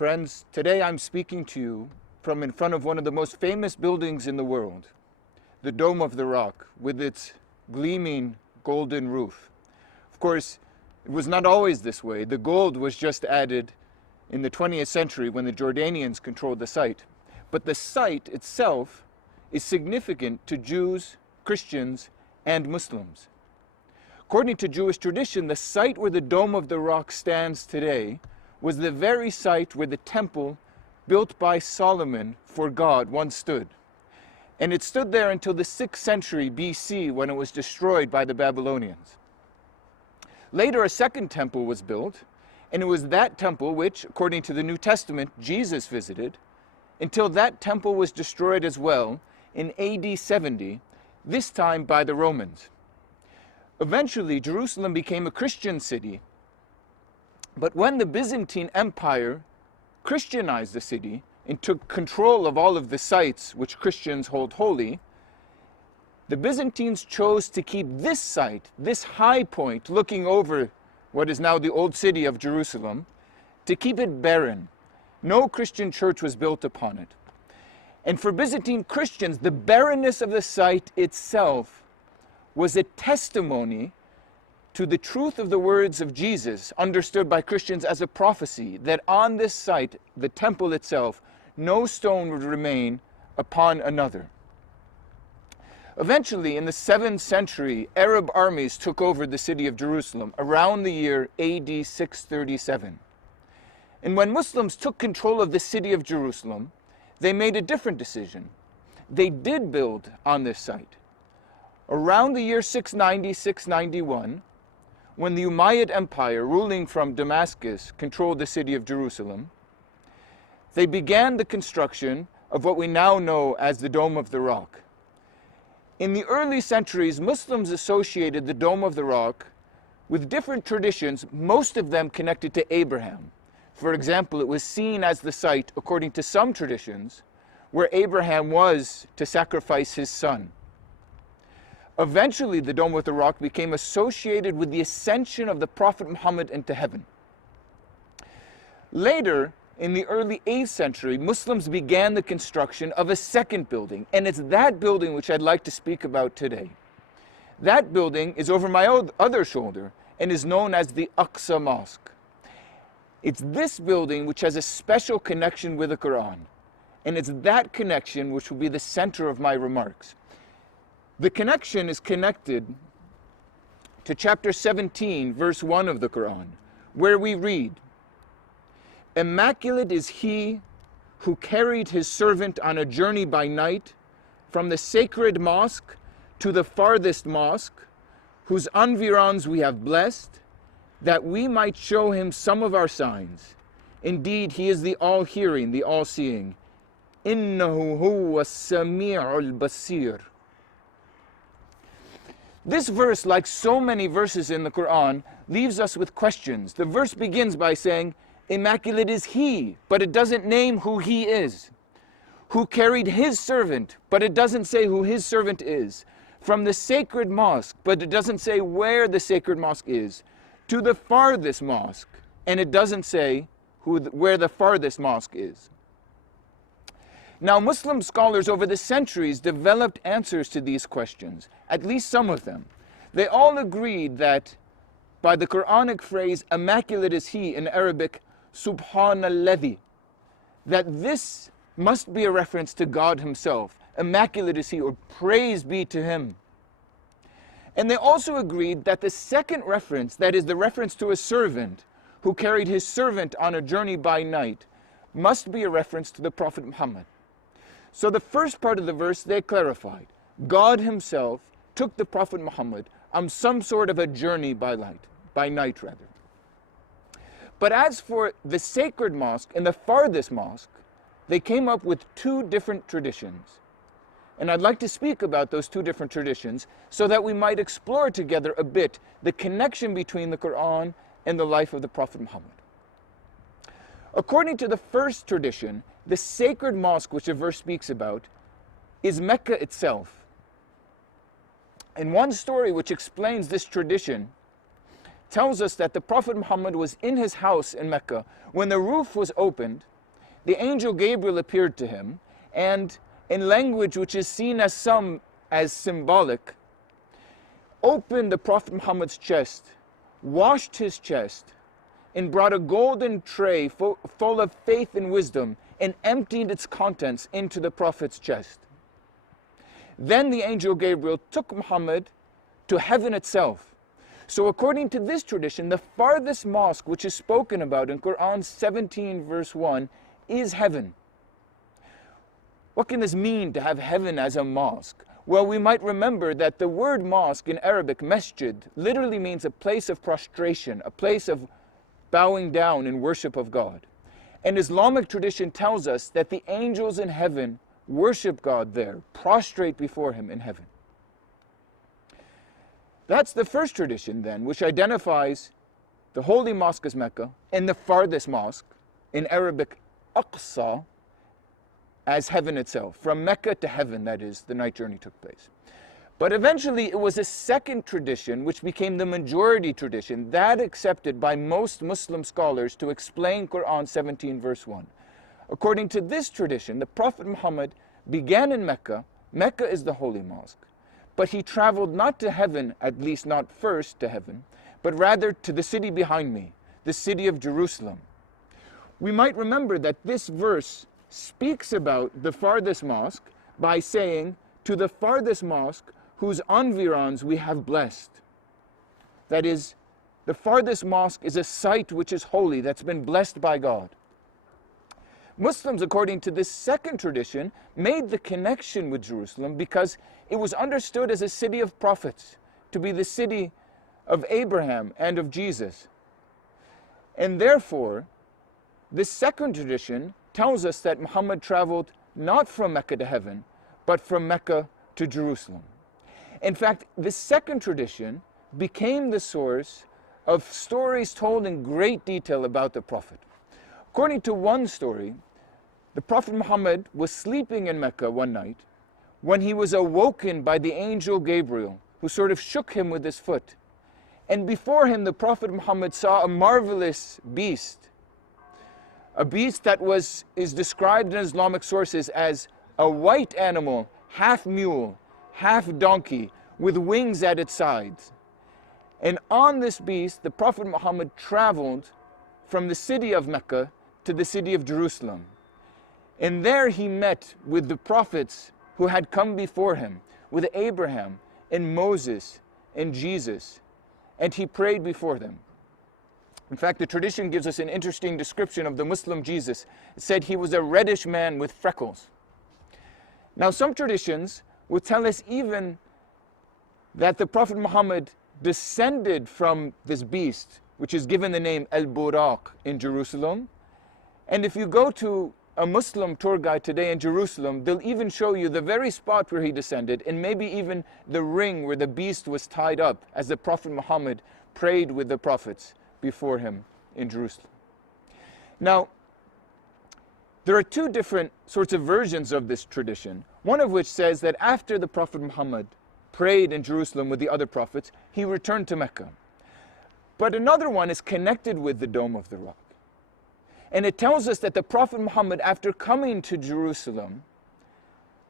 Friends, today I'm speaking to you from in front of one of the most famous buildings in the world, the Dome of the Rock, with its gleaming golden roof. Of course, it was not always this way. The gold was just added in the 20th century when the Jordanians controlled the site. But the site itself is significant to Jews, Christians, and Muslims. According to Jewish tradition, the site where the Dome of the Rock stands today was the very site where the temple built by Solomon for God once stood. And it stood there until the 6th century BC when it was destroyed by the Babylonians. Later, a second temple was built, and it was that temple which, according to the New Testament, Jesus visited, until that temple was destroyed as well in AD 70, this time by the Romans. Eventually, Jerusalem became a Christian city, but when the Byzantine Empire Christianized the city and took control of all of the sites which Christians hold holy, the Byzantines chose to keep this site, this high point looking over what is now the old city of Jerusalem, to keep it barren. No Christian church was built upon it. And for Byzantine Christians, the barrenness of the site itself was a testimony to the truth of the words of Jesus, understood by Christians as a prophecy, that on this site, the temple itself, no stone would remain upon another. Eventually, in the 7th century, Arab armies took over the city of Jerusalem around the year AD 637. And when Muslims took control of the city of Jerusalem, they made a different decision. They did build on this site. Around the year 690-691, when the Umayyad Empire, ruling from Damascus, controlled the city of Jerusalem, they began the construction of what we now know as the Dome of the Rock. In the early centuries, Muslims associated the Dome of the Rock with different traditions, most of them connected to Abraham. For example, it was seen as the site, according to some traditions, where Abraham was to sacrifice his son. Eventually, the Dome of the Rock became associated with the ascension of the Prophet Muhammad into heaven. Later, in the early 8th century, Muslims began the construction of a second building, and it's that building which I'd like to speak about today. That building is over my other shoulder and is known as the Aqsa Mosque. It's this building which has a special connection with the Quran, and it's that connection which will be the center of my remarks. The connection is connected to chapter 17, verse 1 of the Quran, where we read, "Immaculate is he who carried his servant on a journey by night from the sacred mosque to the farthest mosque, whose environs we have blessed, that we might show him some of our signs. Indeed, he is the all-hearing, the all-seeing. Innahu huwa as-sami'ul basir." This verse, like so many verses in the Quran, leaves us with questions. The verse begins by saying, immaculate is he, but it doesn't name who he is. Who carried his servant, but it doesn't say who his servant is. From the sacred mosque, but it doesn't say where the sacred mosque is. To the farthest mosque, and it doesn't say where the farthest mosque is. Now, Muslim scholars over the centuries developed answers to these questions, at least some of them. They all agreed that by the Quranic phrase, immaculate is he, in Arabic, Subhanalladhi, that this must be a reference to God himself. Immaculate is he, or praise be to him. And they also agreed that the second reference, that is the reference to a servant who carried his servant on a journey by night, must be a reference to the Prophet Muhammad. So the first part of the verse they clarified. God himself took the Prophet Muhammad on some sort of a journey by night. But as for the sacred mosque and the farthest mosque, they came up with two different traditions. And I'd like to speak about those two different traditions so that we might explore together a bit the connection between the Quran and the life of the Prophet Muhammad. According to the first tradition, the sacred mosque which the verse speaks about is Mecca itself. And one story which explains this tradition tells us that the Prophet Muhammad was in his house in Mecca when the roof was opened the angel Gabriel appeared to him, and in language which is seen as symbolic, opened the Prophet Muhammad's chest, washed his chest, and brought a golden tray full of faith and wisdom, and emptied its contents into the Prophet's chest. Then the angel Gabriel took Muhammad to heaven itself. So according to this tradition, the farthest mosque which is spoken about in Quran 17 verse 1 is heaven. What can this mean, to have heaven as a mosque? Well, we might remember that the word mosque in Arabic, masjid, literally means a place of prostration, a place of bowing down in worship of God. And Islamic tradition tells us that the angels in heaven worship God there, prostrate before Him in heaven. That's the first tradition then, which identifies the holy mosque as Mecca and the farthest mosque, in Arabic Aqsa, as heaven itself. From Mecca to heaven, that is, the night journey took place. But eventually it was a second tradition which became the majority tradition, that accepted by most Muslim scholars to explain Quran 17 verse 1. According to this tradition, the Prophet Muhammad began in Mecca. Mecca is the holy mosque. But he traveled not to heaven, at least not first to heaven, but rather to the city behind me, the city of Jerusalem. We might remember that this verse speaks about the farthest mosque by saying, to the farthest mosque whose environs we have blessed. That is, the farthest mosque is a site which is holy, that's been blessed by God. Muslims, according to this second tradition, made the connection with Jerusalem because it was understood as a city of prophets, to be the city of Abraham and of Jesus. And therefore, this second tradition tells us that Muhammad traveled not from Mecca to heaven, but from Mecca to Jerusalem. In fact, this second tradition became the source of stories told in great detail about the Prophet. According to one story, the Prophet Muhammad was sleeping in Mecca one night when he was awoken by the angel Gabriel, who sort of shook him with his foot. And before him, the Prophet Muhammad saw a marvelous beast. A beast that is described in Islamic sources as a white animal, half mule, half donkey, with wings at its sides. And on this beast, the Prophet Muhammad traveled from the city of Mecca to the city of Jerusalem. And there he met with the prophets who had come before him, with Abraham and Moses and Jesus, and he prayed before them. In fact, the tradition gives us an interesting description of the Muslim Jesus. It said he was a reddish man with freckles. Now, some traditions will tell us even that the Prophet Muhammad descended from this beast, which is given the name Al-Buraq in Jerusalem. And if you go to a Muslim tour guide today in Jerusalem, they'll even show you the very spot where he descended, and maybe even the ring where the beast was tied up as the Prophet Muhammad prayed with the prophets before him in Jerusalem. Now, there are two different sorts of versions of this tradition, one of which says that after the Prophet Muhammad prayed in Jerusalem with the other prophets, he returned to Mecca. But another one is connected with the Dome of the Rock. And it tells us that the Prophet Muhammad, after coming to Jerusalem,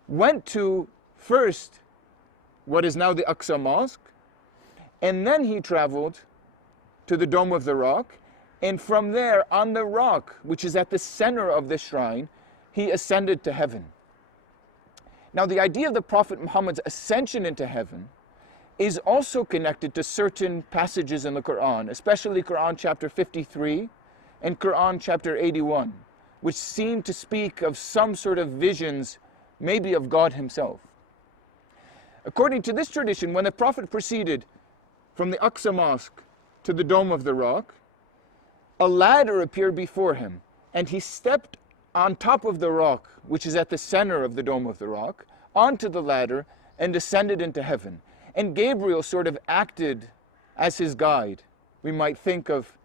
went to first what is now the Aqsa Mosque, and then he traveled to the Dome of the Rock, and from there, on the rock, which is at the center of the shrine, he ascended to heaven. Now, the idea of the Prophet Muhammad's ascension into heaven is also connected to certain passages in the Quran, especially Quran chapter 53 and Quran chapter 81, which seem to speak of some sort of visions, maybe of God himself. According to this tradition, when the Prophet proceeded from the Aqsa Mosque to the Dome of the Rock, a ladder appeared before him, and he stepped on top of the rock, which is at the center of the Dome of the Rock, onto the ladder and ascended into heaven. And Gabriel sort of acted as his guide. We might think of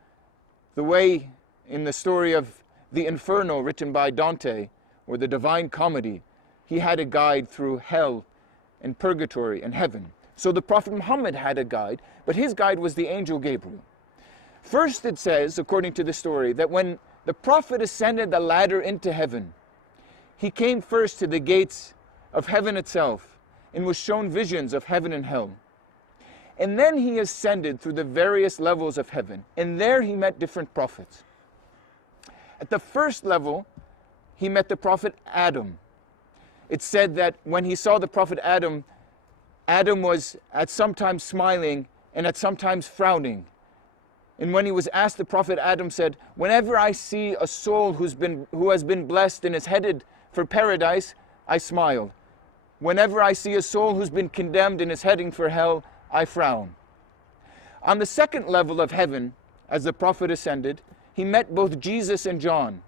the way in the story of the Inferno written by Dante, or the Divine Comedy, he had a guide through hell and purgatory and heaven. So the Prophet Muhammad had a guide, but his guide was the angel Gabriel. First it says, according to the story, that when the prophet ascended the ladder into heaven. He came first to the gates of heaven itself and was shown visions of heaven and hell. And then he ascended through the various levels of heaven, and there he met different prophets. At the first level, he met the prophet Adam. It's said that when he saw the prophet Adam, Adam was at sometimes smiling and at sometimes frowning. And when he was asked, the prophet Adam said, "Whenever I see a soul who has been blessed and is headed for paradise, I smile. Whenever I see a soul who's been condemned and is heading for hell, I frown." On the second level of heaven, as the prophet ascended, he met both Jesus and John.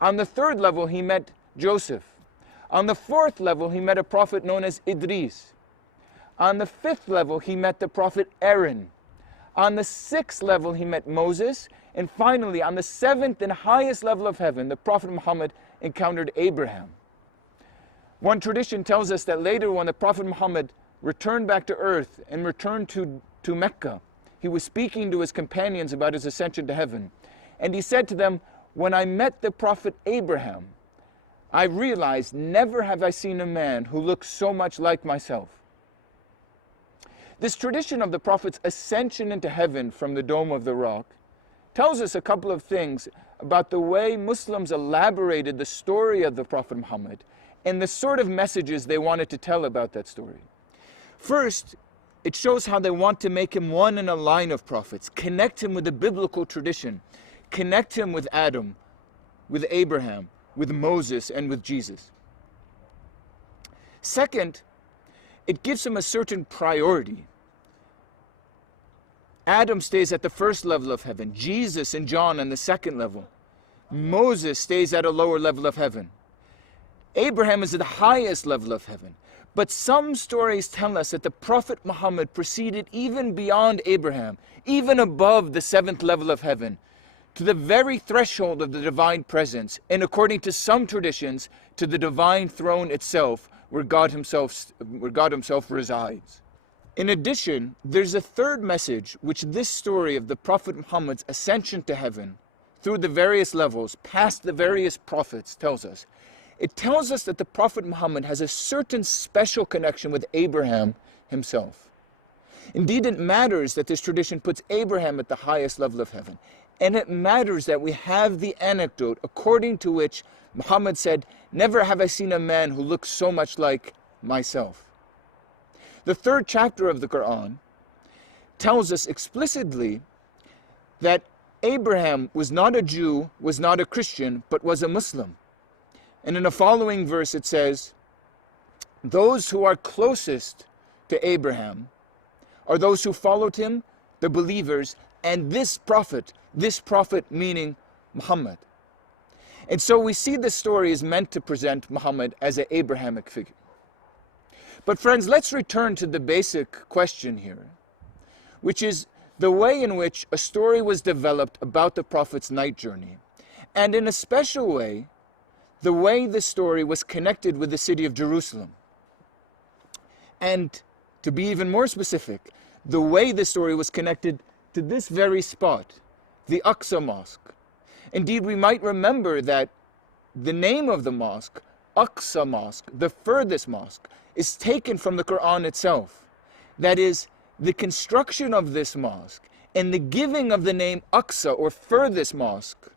On the third level, he met Joseph. On the fourth level, he met a prophet known as Idris. On the fifth level, he met the prophet Aaron. On the sixth level, he met Moses. And finally, on the seventh and highest level of heaven, the prophet Muhammad encountered Abraham. One tradition tells us that later, when the prophet Muhammad returned back to earth and returned to Mecca, he was speaking to his companions about his ascension to heaven. And he said to them, "When I met the prophet Abraham, I realized never have I seen a man who looks so much like myself." This tradition of the prophet's ascension into heaven from the Dome of the Rock tells us a couple of things about the way Muslims elaborated the story of the prophet Muhammad and the sort of messages they wanted to tell about that story. First, it shows how they want to make him one in a line of prophets, connect him with the biblical tradition, connect him with Adam, with Abraham, with Moses, and with Jesus. Second, it gives him a certain priority. Adam stays at the first level of heaven, Jesus and John on the second level. Moses stays at a lower level of heaven. Abraham is at the highest level of heaven. But some stories tell us that the prophet Muhammad proceeded even beyond Abraham, even above the seventh level of heaven, to the very threshold of the divine presence, and according to some traditions, to the divine throne itself, where God himself resides. In addition, there's a third message which this story of the prophet Muhammad's ascension to heaven, through the various levels, past the various prophets, tells us. It tells us that the prophet Muhammad has a certain special connection with Abraham himself. Indeed, it matters that this tradition puts Abraham at the highest level of heaven. And it matters that we have the anecdote according to which Muhammad said, "Never have I seen a man who looks so much like myself." The third chapter of the Quran tells us explicitly that Abraham was not a Jew, was not a Christian, but was a Muslim. And in the following verse it says, "Those who are closest to Abraham are those who followed him, the believers, and this prophet meaning Muhammad." And so we see this story is meant to present Muhammad as an Abrahamic figure. But friends, let's return to the basic question here, which is the way in which a story was developed about the prophet's night journey, and in a special way, the way the story was connected with the city of Jerusalem. And to be even more specific, the way the story was connected to this very spot, the Aqsa Mosque. Indeed, we might remember that the name of the mosque, Aqsa Mosque, the furthest mosque, is taken from the Quran itself. That is, the construction of this mosque and the giving of the name Aqsa, or furthest mosque,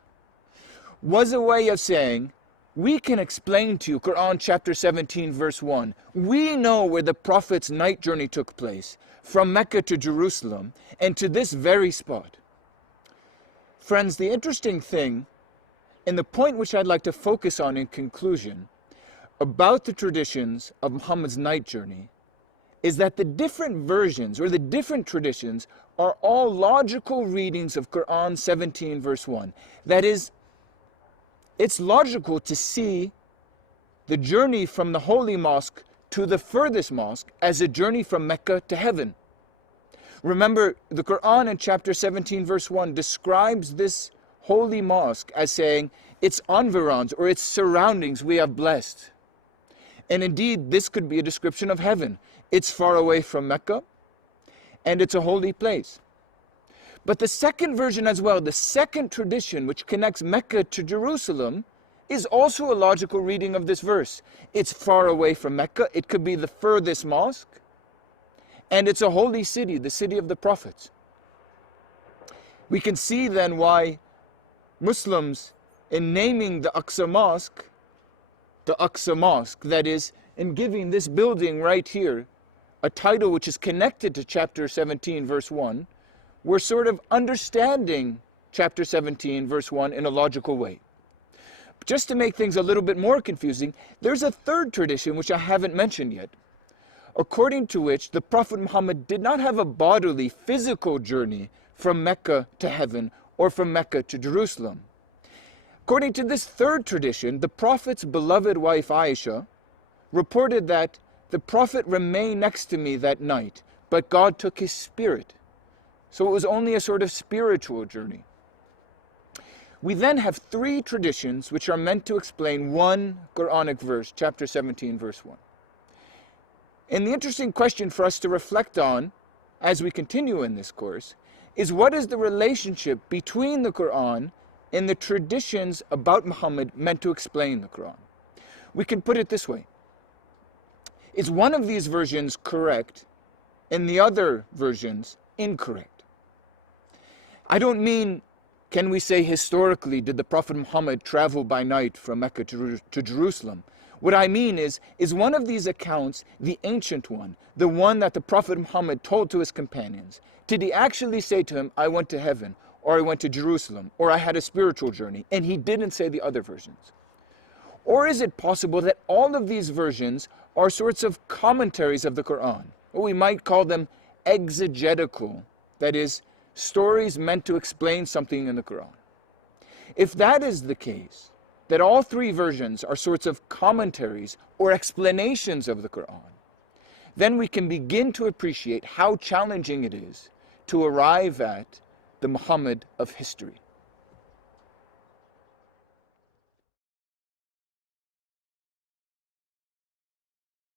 was a way of saying, we can explain to you Quran chapter 17 verse 1. We know where the Prophet's night journey took place, from Mecca to Jerusalem, and to this very spot. Friends, the interesting thing, and the point which I'd like to focus on in conclusion, about the traditions of Muhammad's night journey, is that the different versions, or the different traditions, are all logical readings of Quran 17 verse 1. That is, it's logical to see the journey from the holy mosque to the furthest mosque as a journey from Mecca to heaven. Remember, the Quran in chapter 17 verse 1 describes this holy mosque as saying, its environs or its surroundings we have blessed. And indeed, this could be a description of heaven. It's far away from Mecca, and it's a holy place. But the second version as well, the second tradition which connects Mecca to Jerusalem, is also a logical reading of this verse. It's far away from Mecca, it could be the furthest mosque, and it's a holy city, the city of the prophets. We can see then why Muslims, in naming the Aqsa Mosque, that is, in giving this building right here a title which is connected to chapter 17 verse 1, we're sort of understanding chapter 17 verse 1 in a logical way. Just to make things a little bit more confusing, there's a third tradition which I haven't mentioned yet, according to which the Prophet Muhammad did not have a bodily, physical journey from Mecca to heaven or from Mecca to Jerusalem. According to this third tradition, the Prophet's beloved wife Aisha reported that the Prophet remained next to me that night, but God took his spirit. So it was only a sort of spiritual journey. We then have three traditions which are meant to explain one Quranic verse, chapter 17, verse 1. And the interesting question for us to reflect on as we continue in this course is, what is the relationship between the Quran and the traditions about Muhammad meant to explain the Quran? We can put it this way. Is one of these versions correct and the other versions incorrect? I don't mean, can we say historically did the Prophet Muhammad travel by night from Mecca to Jerusalem? What I mean is one of these accounts the ancient one, the one that the Prophet Muhammad told to his companions? Did he actually say to him, I went to heaven, or I went to Jerusalem, or I had a spiritual journey, and he didn't say the other versions? Or is it possible that all of these versions are sorts of commentaries of the Quran, or we might call them exegetical, that is, stories meant to explain something in the Quran? If that is the case, that all three versions are sorts of commentaries or explanations of the Quran, then we can begin to appreciate how challenging it is to arrive at the Muhammad of history.